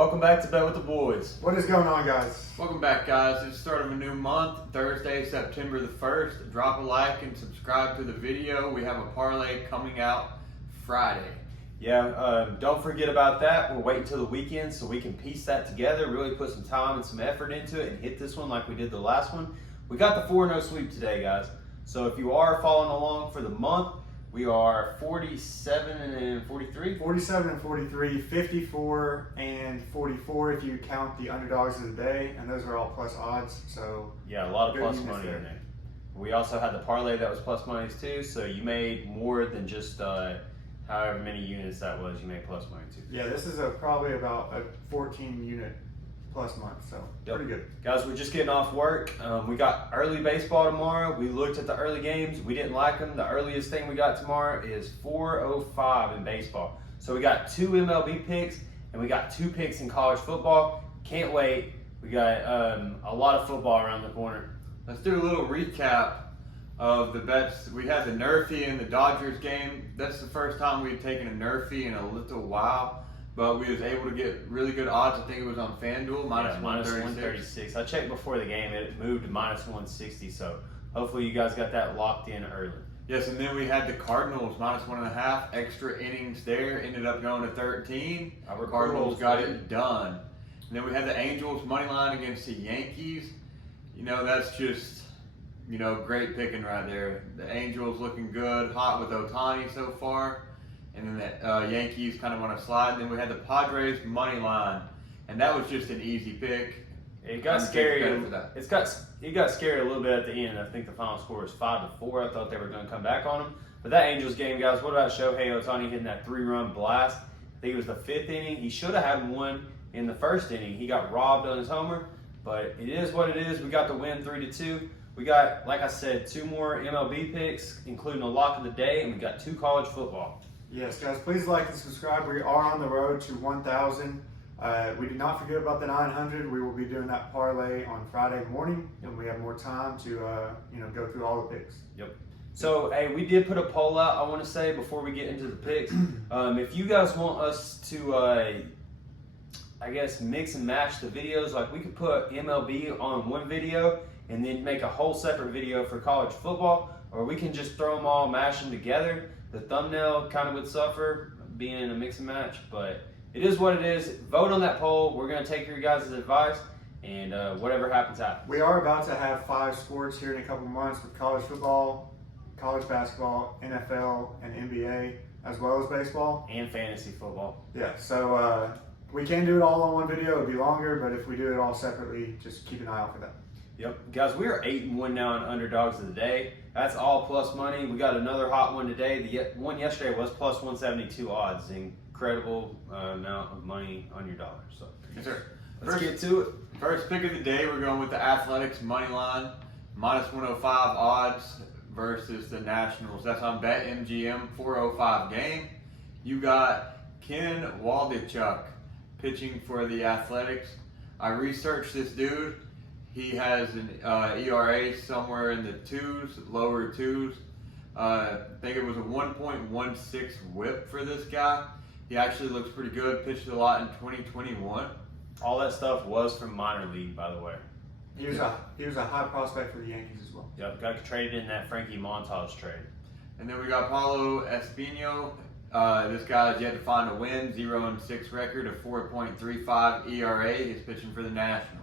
Welcome back to Bet with the Boys. What is going on, guys? Welcome back, guys. It's the start of a new month, Thursday, September the 1st. Drop a like and subscribe to the video. We have a parlay coming out Friday. Yeah, don't forget about that. We're waiting till the weekend so we can piece that together, really put some time and some effort into it and hit this one like we did the last one. We got the 4-0 sweep today, guys. So if you are following along for the month, we are 47 and 43. 47 and 43, 54 and 44 if you count the underdogs of the day, and those are all plus odds. So yeah, a lot of good plus units money there. in there. We also had the parlay that was plus monies too, so you made more than just however many units that was. You made plus money too. Yeah, this is probably about a 14 unit plus month, so Yep. pretty good. Guys, we're just getting off work. We got early baseball tomorrow. We looked at the early games. We didn't like them. The earliest thing we got tomorrow is 4:05 in baseball. So we got 2 MLB picks and we got 2 picks in college football. Can't wait. We got a lot of football around the corner. Let's do a little recap of the bets. We had the Nerfy in the Dodgers game. That's the first time we'd taken a Nerfy in a little while. But we was able to get really good odds. I think it was on FanDuel, minus 136. I checked before the game. It moved to minus 160. So hopefully you guys got that locked in early. Yes, and then we had the Cardinals, minus 1.5. Extra innings there. Ended up going to 13. Our Cardinals got it done. And then we had the Angels money line against the Yankees. You know, that's just, great picking right there. The Angels looking good, hot with Ohtani so far. And then the Yankees kind of want to slide. And then we had the Padres money line, and that was just an easy pick. It got scary. It got scary a little bit at the end. I think the final score was 5-4. I thought they were going to come back on them. But that Angels game, guys, what about Shohei Ohtani hitting that 3-run blast? I think it was the 5th inning. He should have had one in the 1st inning. He got robbed on his homer, but it is what it is. We got the win 3-2. We got, like I said, 2 more MLB picks, including a lock of the day, and we got 2 college football. Yes, guys, please like and subscribe. We are on the road to 1,000. We did not forget about the 900. We will be doing that parlay on Friday morning, and we have more time to go through all the picks. Yep. So, hey, we did put a poll out, I want to say, before we get into the picks. If you guys want us to, mix and match the videos, like we could put MLB on one video and then make a whole separate video for college football, or we can just throw them all, mash them together. The thumbnail kind of would suffer being in a mix and match, but it is what it is. Vote on that poll. We're going to take your guys' advice, and whatever happens, happens. We are about to have 5 sports here in a couple months with college football, college basketball, NFL, and NBA, as well as baseball. And fantasy football. Yeah, so we can do it all on one video. It would be longer, but if we do it all separately, just keep an eye out for that. Yep. Guys, we are 8-1 now in underdogs of the day. That's all plus money. We got another hot one today. The one yesterday was plus 172 odds. Incredible amount of money on your dollar. So, Yes, sir. let's get to it. First pick of the day, we're going with the Athletics money line, minus 105 odds versus the Nationals. That's on BetMGM, 4:05 game. You got Ken Waldichuk pitching for the Athletics. I researched this dude. He has an ERA somewhere in the 2s, lower 2s. I think it was a 1.16 whip for this guy. He actually looks pretty good. Pitched a lot in 2021. All that stuff was from minor league, by the way. He was a high prospect for the Yankees as well. Yep, got traded in that Frankie Montage trade. And then we got Paulo Espino. This guy has yet to find a win. 0-6 record, a 4.35 ERA. He's pitching for the Nationals.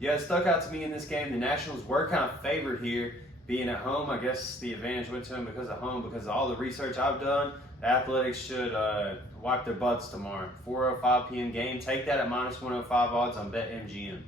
Yeah, it stuck out to me in this game. The Nationals were kind of favored here, being at home. I guess the advantage went to them because of home. Because of all the research I've done, the Athletics should wipe their butts tomorrow. 4:05 p.m. game. Take that at minus 105 odds on BetMGM.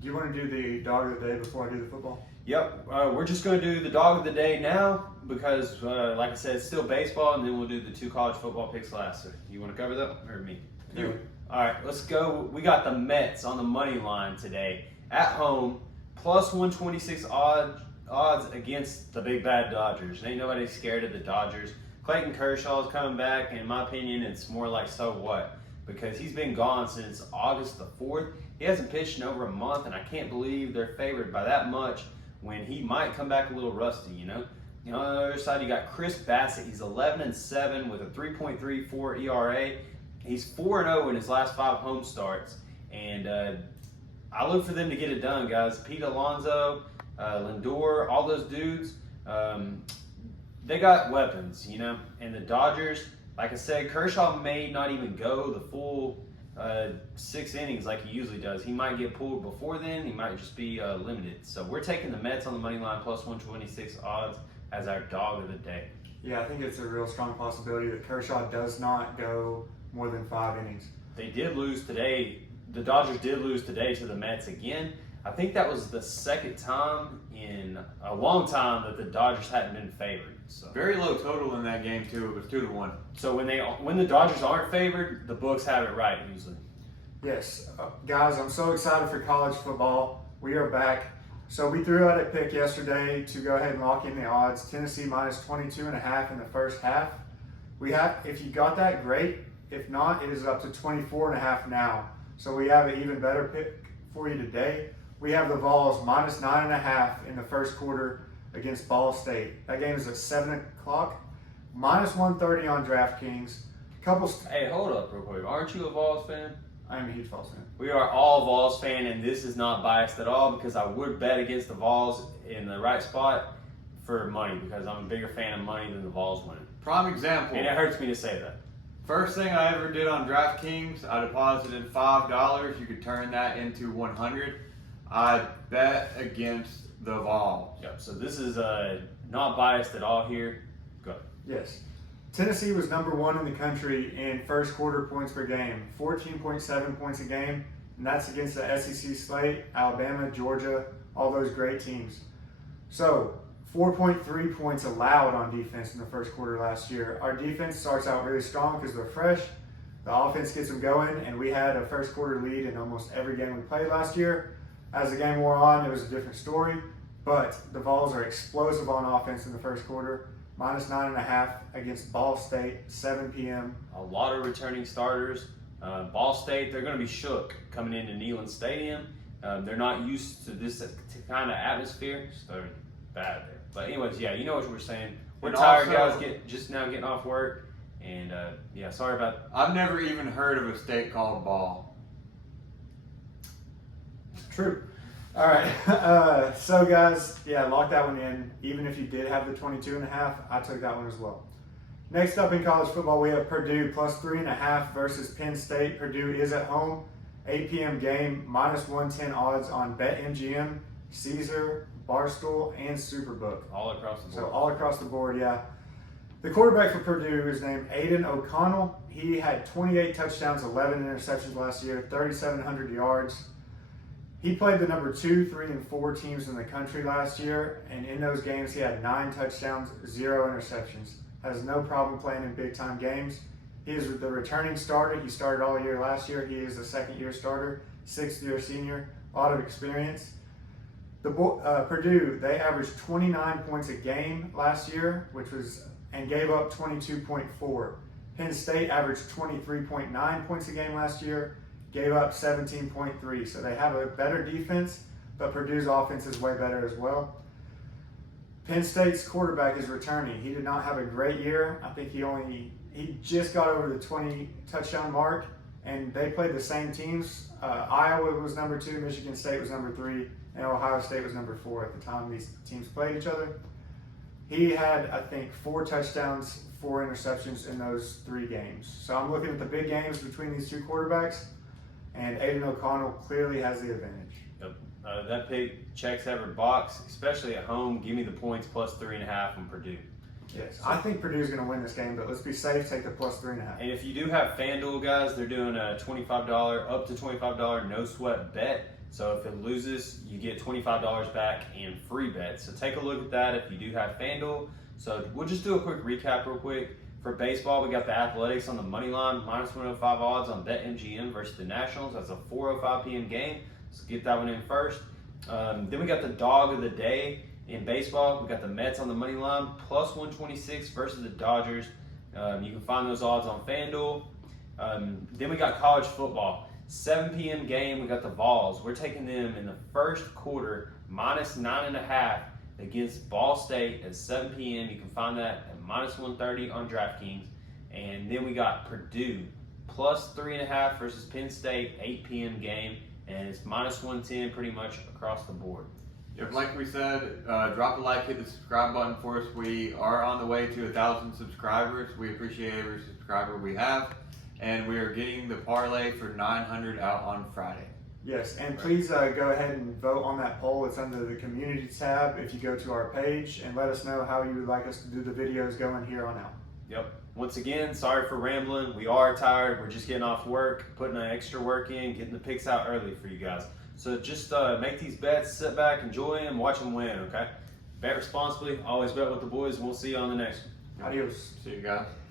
Do you want to do the dog of the day before I do the football? Yep, we're just going to do the dog of the day now because, like I said, it's still baseball, and then we'll do the 2 college football picks last. So you want to cover that, or me? You. All right, let's go. We got the Mets on the money line today at home, plus 126 odds against the big bad Dodgers. Ain't nobody scared of the Dodgers. Clayton Kershaw is coming back. In my opinion, it's more like so what, because he's been gone since August the 4th. He hasn't pitched in over a month, and I can't believe they're favored by that much when he might come back a little rusty, You know, on the other side, you got Chris Bassett. He's 11-7 with a 3.34 ERA. He's 4-0 in his last 5 home starts, and I look for them to get it done, guys. Pete Alonso, Lindor, all those dudes, they got weapons, you know. And the Dodgers, like I said, Kershaw may not even go the full 6 innings like he usually does. He might get pulled before then. He might just be limited. So we're taking the Mets on the money line plus 126 odds as our dog of the day. Yeah, I think it's a real strong possibility that Kershaw does not go more than 5 innings. They did lose today. The Dodgers did lose today to the Mets again. I think that was the second time in a long time that the Dodgers hadn't been favored. So Very low total in that game too. It was 2-1. So when the Dodgers aren't favored, the books have it right usually. Yes, guys, I'm so excited for college football. We are back. So we threw out a pick yesterday to go ahead and lock in the odds. Tennessee minus 22.5 in the first half. If you got that, great. If not, it is up to 24.5 now. So we have an even better pick for you today. We have the Vols minus 9.5 in the first quarter against Ball State. That game is at 7 o'clock. Minus 130 on DraftKings. Hey, hold up real quick. Aren't you a Vols fan? I am a huge Vols fan. We are all Vols fan, and this is not biased at all because I would bet against the Vols in the right spot for money because I'm a bigger fan of money than the Vols winning. Prime example. And it hurts me to say that. First thing I ever did on DraftKings, I deposited $5. You could turn that into $100. I bet against the Vols. Yep. So this is not biased at all here. Go ahead. Yes. Tennessee was number 1 in the country in first quarter points per game, 14.7 points a game, and that's against the SEC slate, Alabama, Georgia, all those great teams. So 4.3 points allowed on defense in the first quarter last year. Our defense starts out really strong because they're fresh. The offense gets them going, and we had a first quarter lead in almost every game we played last year. As the game wore on, it was a different story, but the Vols are explosive on offense in the first quarter. Minus 9.5 against Ball State, 7 p.m. A lot of returning starters. Ball State, they're going to be shook coming into Neyland Stadium. They're not used to this kind of atmosphere, so they're bad there. But anyways, yeah, you know what we're saying. We're And tired, also- guys, just now getting off work. And yeah, sorry about I've never even heard of a state called Ball. True. All right. So, guys, yeah, lock that one in. Even if you did have the 22.5, I took that one as well. Next up in college football, we have Purdue plus 3.5 versus Penn State. Purdue is at home. 8 p.m. game, minus 110 odds on BetMGM, Caesar, Barstool, and Superbook. all across the board. So all across the board, yeah. The quarterback for Purdue is named Aiden O'Connell. He had 28 touchdowns, 11 interceptions last year, 3,700 yards. He played the number 2, 3, and 4 teams in the country last year, and in those games he had 9 touchdowns, 0 interceptions. Has no problem playing in big-time games. He is the returning starter. He started all year last year. He is a second-year starter, 6th-year senior, a lot of experience. Purdue, they averaged 29 points a game last year, and gave up 22.4. Penn State averaged 23.9 points a game last year, gave up 17.3. So they have a better defense, but Purdue's offense is way better as well. Penn State's quarterback is returning. He did not have a great year. I think he just got over the 20 touchdown mark, and they played the same teams. Iowa was number 2, Michigan State was number 3, and Ohio State was number 4 at the time these teams played each other. He had, I think, 4 touchdowns, 4 interceptions in those 3 games. So I'm looking at the big games between these 2 quarterbacks, and Aiden O'Connell clearly has the advantage. Yep. That pick checks every box, especially at home. Give me the points plus 3.5 from Purdue. Yes, I think Purdue's going to win this game, but let's be safe, take the plus 3.5. And if you do have FanDuel, guys, they're doing a $25, up to $25 no sweat bet. So if it loses, you get $25 back in free bets. So take a look at that if you do have FanDuel. So we'll just do a quick recap real quick. For baseball, we got the Athletics on the money line, minus 105 odds on BetMGM versus the Nationals. That's a 4:05 p.m. game. So get that one in first. Then we got the dog of the day in baseball. We got the Mets on the money line, plus 126 versus the Dodgers. You can find those odds on FanDuel. Then we got college football. 7 p.m. game, we got the Vols. We're taking them in the first quarter, minus 9.5 against Ball State at 7 p.m. You can find that at minus 130 on DraftKings. And then we got Purdue plus 3.5 versus Penn State, 8 p.m. game, and it's minus 110 pretty much across the board. Yep, like we said, drop a like, hit the subscribe button for us. We are on the way to 1,000 subscribers. We appreciate every subscriber we have, and we are getting the parlay for 900 out on Friday. Yes, and please go ahead and vote on that poll. It's under the community tab if you go to our page, and let us know how you would like us to do the videos going here on out. Yep. Once again, sorry for rambling. We are tired. We're just getting off work, putting an extra work in, getting the picks out early for you guys. So just make these bets, sit back, enjoy them, watch them win, okay? Bet responsibly, always bet with the boys, and we'll see you on the next one. Adios. See you guys.